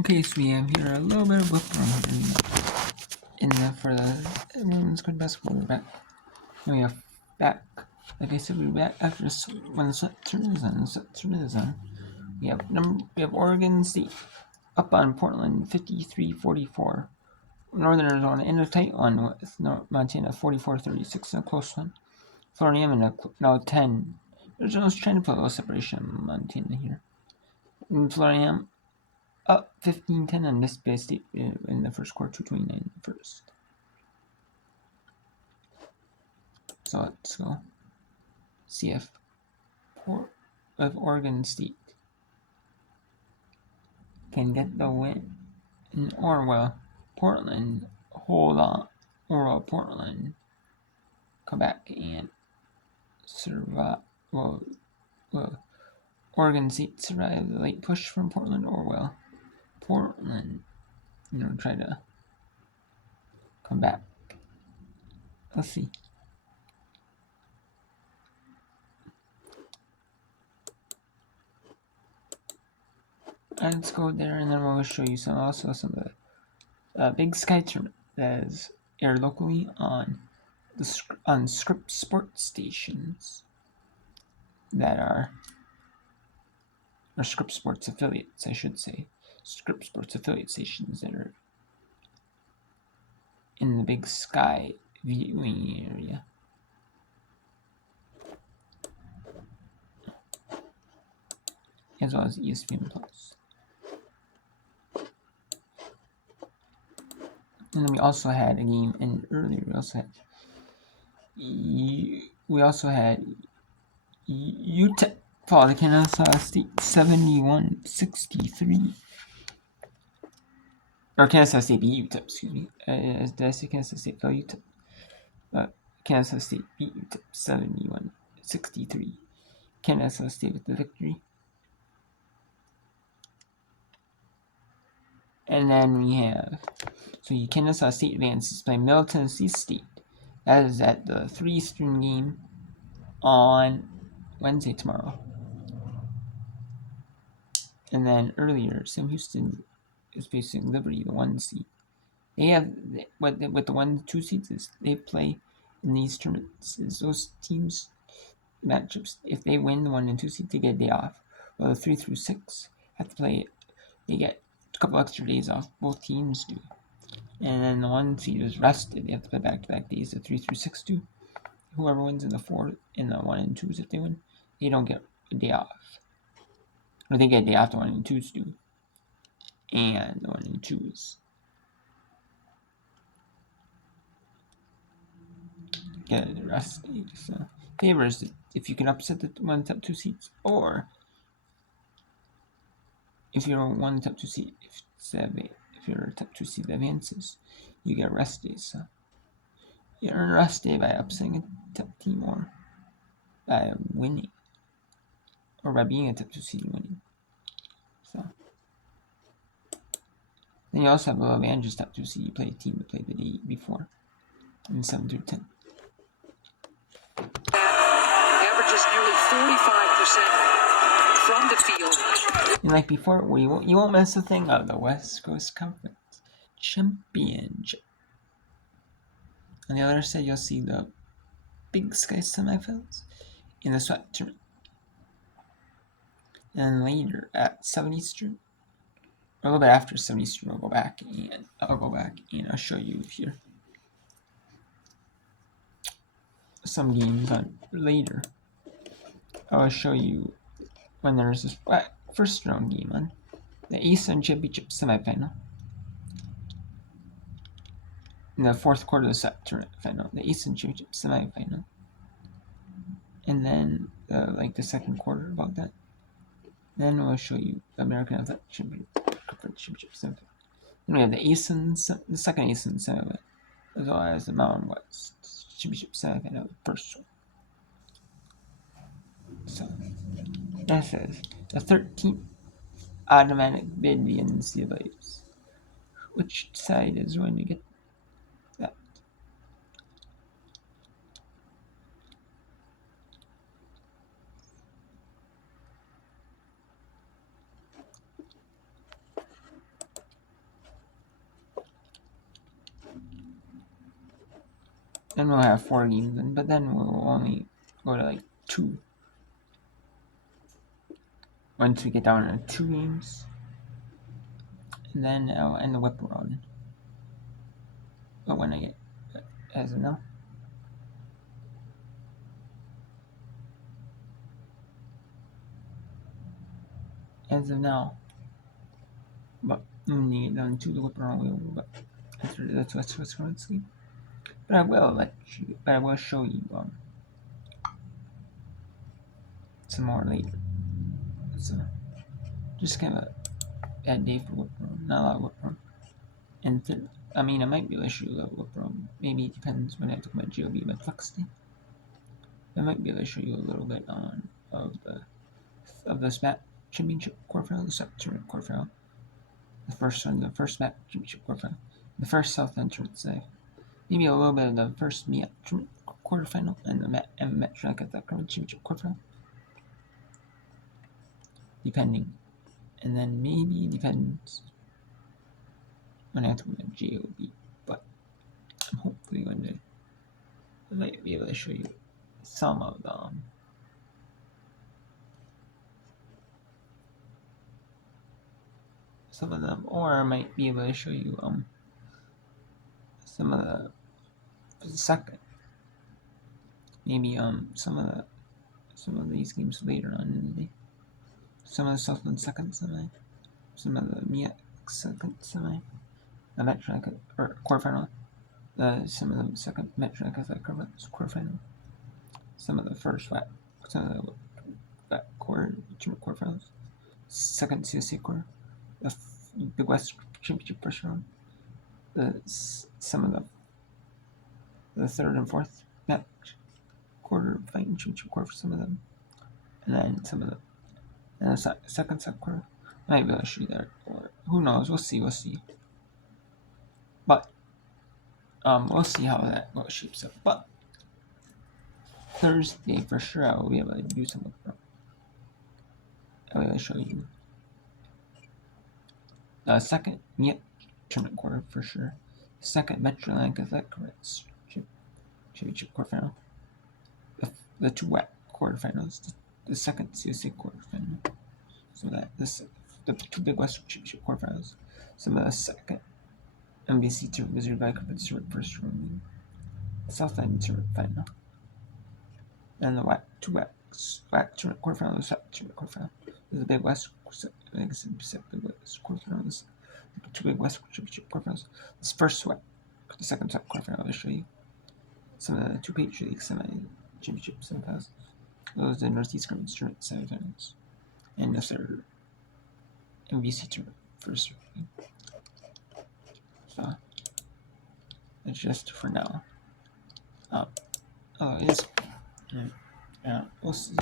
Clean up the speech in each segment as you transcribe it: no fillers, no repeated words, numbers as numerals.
Okay, so we have here a little bit of bookworm for the women's good basketball. We're back. We have back. Like I said, we're back after when the set turn is on. We have Oregon State up on Portland 53-44. Northern Arizona in a tight one with Montana 44-36 in a close one. Florida A&M now 10. Arizona's trying to put a little separation on Montana here. And Florida A&M up 15-10 on Mississippi State in the first quarter, 2:29 in the first. So let's go see if Oregon State can get the win, or will Portland hold on, or will Portland come back and survive? Will Oregon State survive the late push from Portland, or will Portland, try to come back? Let's see. Let's go there, and then we'll show you some of the Big Sky tournament that is aired locally on Script Sports stations that are Script Sports affiliates, I should say. Script Sports affiliate stations that are in the Big Sky viewing area. As well as ESPN Plus. And then we also had a game, and earlier we also had UTEP fall to Kansas State 71-63. Or Kansas State beat UTEP, excuse me. Did I say Kansas State fell UTEP? Kansas State beat UTEP 71-63. Kansas State with the victory. And then we have, Kansas State advances by Middle Tennessee State. That is at the 3 Eastern game on Wednesday tomorrow. And then earlier, Sam Houston is facing Liberty, the 1 seed. They have, with the 1-2 seeds, is they play in these tournaments. Is those teams matchups, if they win the 1 and 2 seeds, they get a day off. Well, the 3 through 6 have to play, they get a couple extra days off. Both teams do. And then the 1 seed is rested. They have to play back-to-back days. The 3 through 6 do. Whoever wins in the 4, in the 1 and 2s, if they win, they don't get a day off. Or they get a day off, the 1 and 2s do. And the 1 and 2s get a rest day. So favors if you can upset the 1 top 2 seeds, or if you're 1 top 2 seed, if you're a top 2 seed that advances, you get rest days. So you earn a rest day by upsetting a top team, or by winning, or by being a top 2 seed and winning. So then you also have a little advantages top 2 seed. You play a team that played the day before in 7 through 10. Averages nearly 45% from the field. And like before, you won't miss a thing of the West Coast Conference Championship. On the other side, you'll see the Big Sky semifinals in the SWAT tournament. And later at 7 Eastern, or a little bit after 7 Eastern, I'll go back and I'll show you here some games on later. I'll show you when there's this first round game on the Eastern Championship semifinal. In the fourth quarter of the SWAT tournament final, the Eastern Championship semifinal. And then the second quarter about that. Then we'll show you the American Athletic Championship semifinal. Then we have the second ASUN semifinal, as well as the Mountain West Championship semifinal, the first one. So that says the 13th automatic bid via NCAA. Which side is going to get that? then we'll have 4 games, but then we'll only go to like 2. Once we get down to 2 games, and then I'll end the whip run. But when I get, as of now, but when you get down to the whip run, but that's what's going to sleep. But I will show you some more later. So just kind of a bad day for whip run, not a lot of whip run. And I might be able to show you a whip run. Maybe it depends when I talk about GOB, but Flex Day. I might be able to show you a little bit of the SMAT Championship quarterfinal, the SEP tournament quarterfinal, the first SMAT Championship quarterfinal, the first South End tournament today. Maybe a little bit of the first MEAT tournament quarterfinal and the MET Championship quarterfinal, depending. And then maybe depends when I have to go to GOB, but I'm hopefully going to might be able to show you some of them. Or I might be able to show you some of the second, maybe some of these games later on in the day. Some of the Southland second semi, some of the MEAC second semi, the Metronomic or quarterfinal, some of the second Metronomic quarterfinal, some of the first some of the quarterfinals, second CSC quarter, the Big West Championship first round, some of the third and fourth match quarter fighting championship quarter for some of them, and then some of the second set quarter. I might be able to show you there, or who knows? We'll see. But we'll see how that shapes up. But Thursday for sure, I will be able to do some of them. I will show you the second tournament quarter for sure. Second Metroland Athletic Championship quarterfinal. The two WAC quarterfinals. The second CSA quarterfinal. So that the two Big West Championship quarterfinals. Some of the second NBC Tournament Missouri Valley Conference Tournament first round. South End Tournament final. And the two WAC tournament quarterfinal. The second tournament quarterfinal. The Big West Big West quarterfinals. The two Big West Championship quarterfinals. This first WAC, the second quarterfinal. I'll show you some of the two Patriot League semi-championship semifinals. Those are the Northeast Conference Tournament semifinals. And the third NBC tournament first round. So that's just for now. We'll see.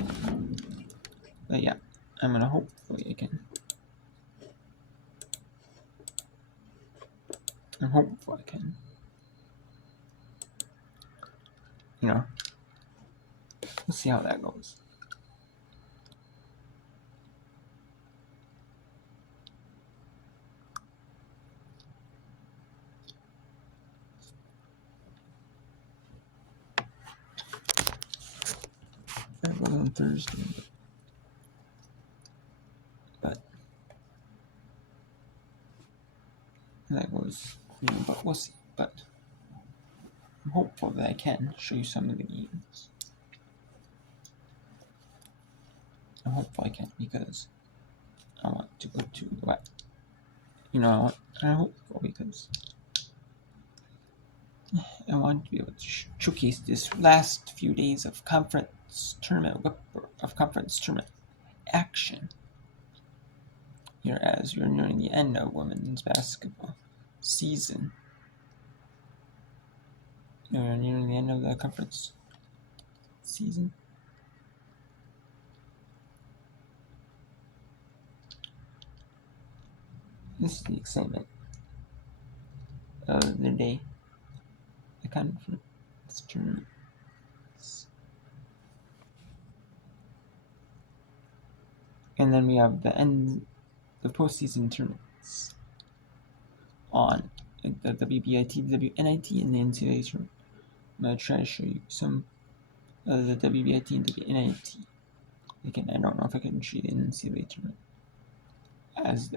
But yeah, I'm gonna hopefully I can. I'm hopeful I can. We'll see how that goes. That goes on Thursday, but that goes. But we'll see. But I'm hopeful that I can show you some of the games. I'm hopeful I can because I want to go to the web. I'm hopeful because I want to be able to showcase this last few days of conference tournament action. Here, as we're nearing the end of women's basketball season. We're nearing the end of the conference season. This is the excitement of the day. The conference tournament. And then we have the postseason tournaments on the WBIT, the WNIT, and the NCAA tournament I'm going to try to show you some of the WBIT and WNIT. Again, I don't know if I can show you the NCAA tournament as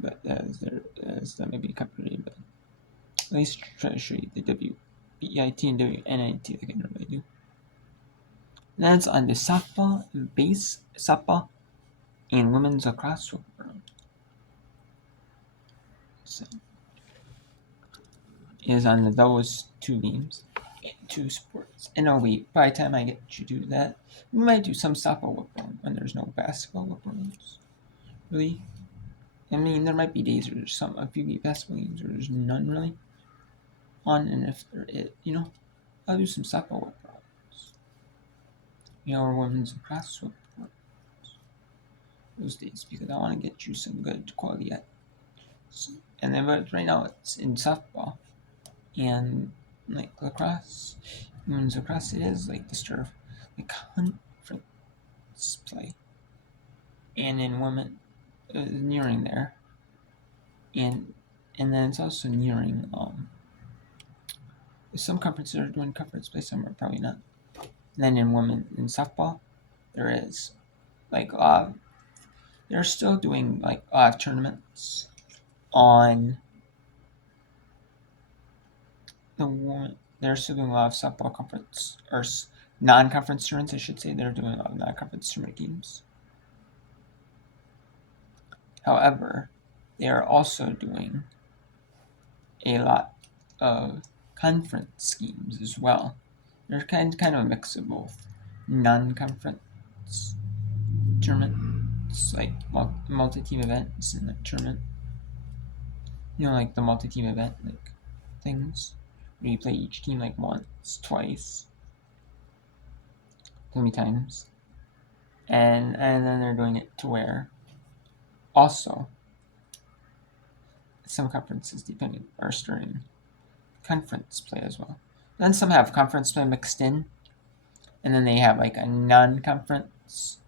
that may be copyrighted, but at least try to show you the WBIT and WNIT like I normally do. And that's on the softball, base softball, and women's lacrosse world. So is on those two games, two sports. And by the time I get you to that, we might do some softball whip around when there's no basketball whip arounds. Really, I mean, there might be days where there's a few basketball games where there's none really on, and if there is, I'll do some softball whip arounds. Or women's lacrosse whip arounds those days because I want to get you some good quality at. And then, but right now it's in softball and like lacrosse, women's lacrosse. It is like the start of the conference play, and in women, nearing there, and then it's also nearing. Some conferences are doing conference play, some are probably not. And then in women in softball, there is like they're still doing like a lot of tournaments on the woman. They're still doing a lot of softball conference or non-conference tournaments, I should say. They're doing a lot of non-conference tournament games. However, they are also doing a lot of conference games as well. They're kind of a mix of both non-conference tournaments, like multi-team events and the tournament. Like the multi-team event, like things where you play each team like once, twice, 20 times, and then they're doing it to where also some conferences are starting conference play as well. Then some have conference play mixed in, and then they have like a non-conference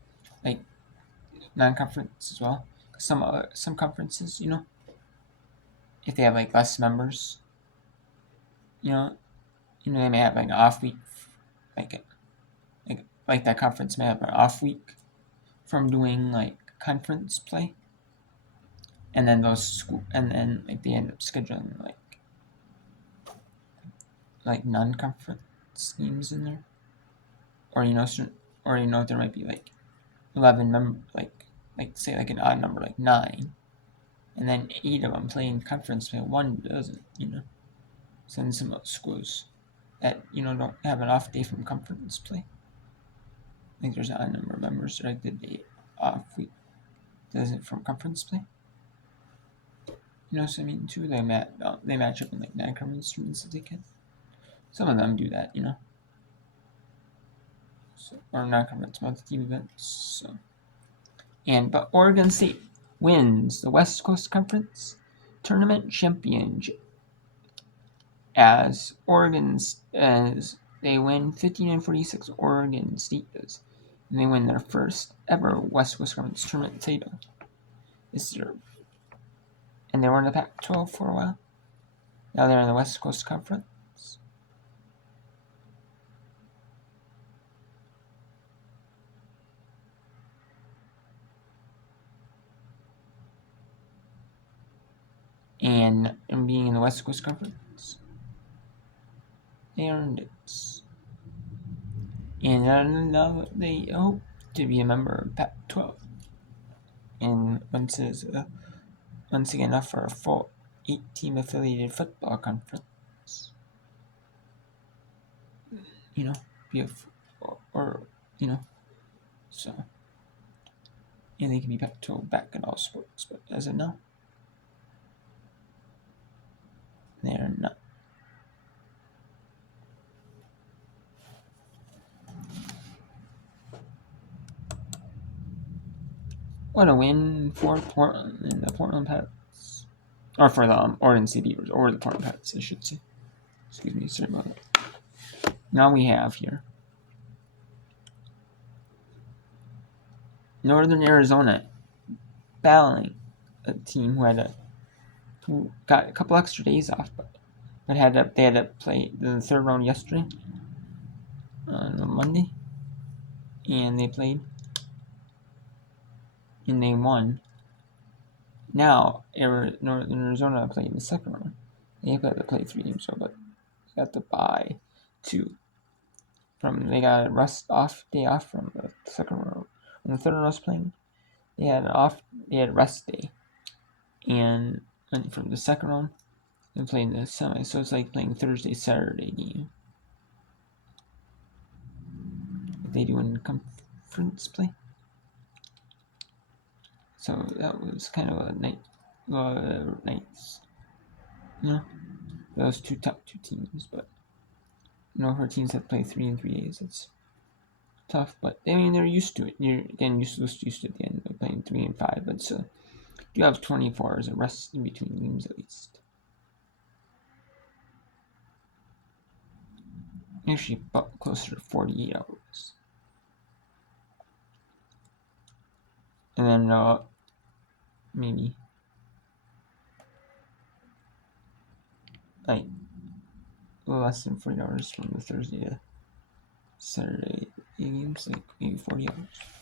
as well. Some conferences, if they have like less members, they may have like an off week, like that conference may have an off week from doing like conference play, and then like they end up scheduling like non-conference games in there, or there might be like 11 members, like say like an odd number like 9, and then 8 of them playing conference play, 1 doesn't, So in some schools that don't have an off day from conference play, I think there's a number of members that like the day off week doesn't from conference play. So I mean too, they match up in like non-conference tournaments that they can. Some of them do that, or non-conference multi-team events. So, but Oregon State wins the West Coast Conference Tournament Championship as they win 15-46. Oregon State does, and they win their first ever West Coast Conference Tournament title this year. And they were in the Pac-12 for a while. Now they're in the West Coast Conference. And being in the West Coast Conference, they earned it. And now they hope to be a member of Pac-12. And once again offer a full 8-team affiliated football conference. So. And they can be Pac-12 back in all sports, but as of now, they are not. What a win for Portland and the Portland Pats. Or for the Oregon State Beavers, or the Portland Pats, I should say. Excuse me, sorry about that. Now we have here Northern Arizona battling a team who got a couple extra days off, but but they had to play the third round yesterday on Monday, and they played and they won. Now Northern Arizona played in the second round. They had to play 3 games, so but they got to buy 2. They got a day off from the second round. When the third round was playing, they had a rest day, and went from the second round and playing the semi. So it's like playing Thursday Saturday game. Like they do in conference play. So that was kind of a nice, you know, those top two teams. But for teams that play 3 and 3 days, it's tough. But I mean, they're used to it. You're again used to at the end of playing 3 and 5. But so you have 24 hours of rest in between games at least. Actually, about closer to 48 hours. And then maybe like less than 40 hours from the Thursday to Saturday games, like maybe 40 hours.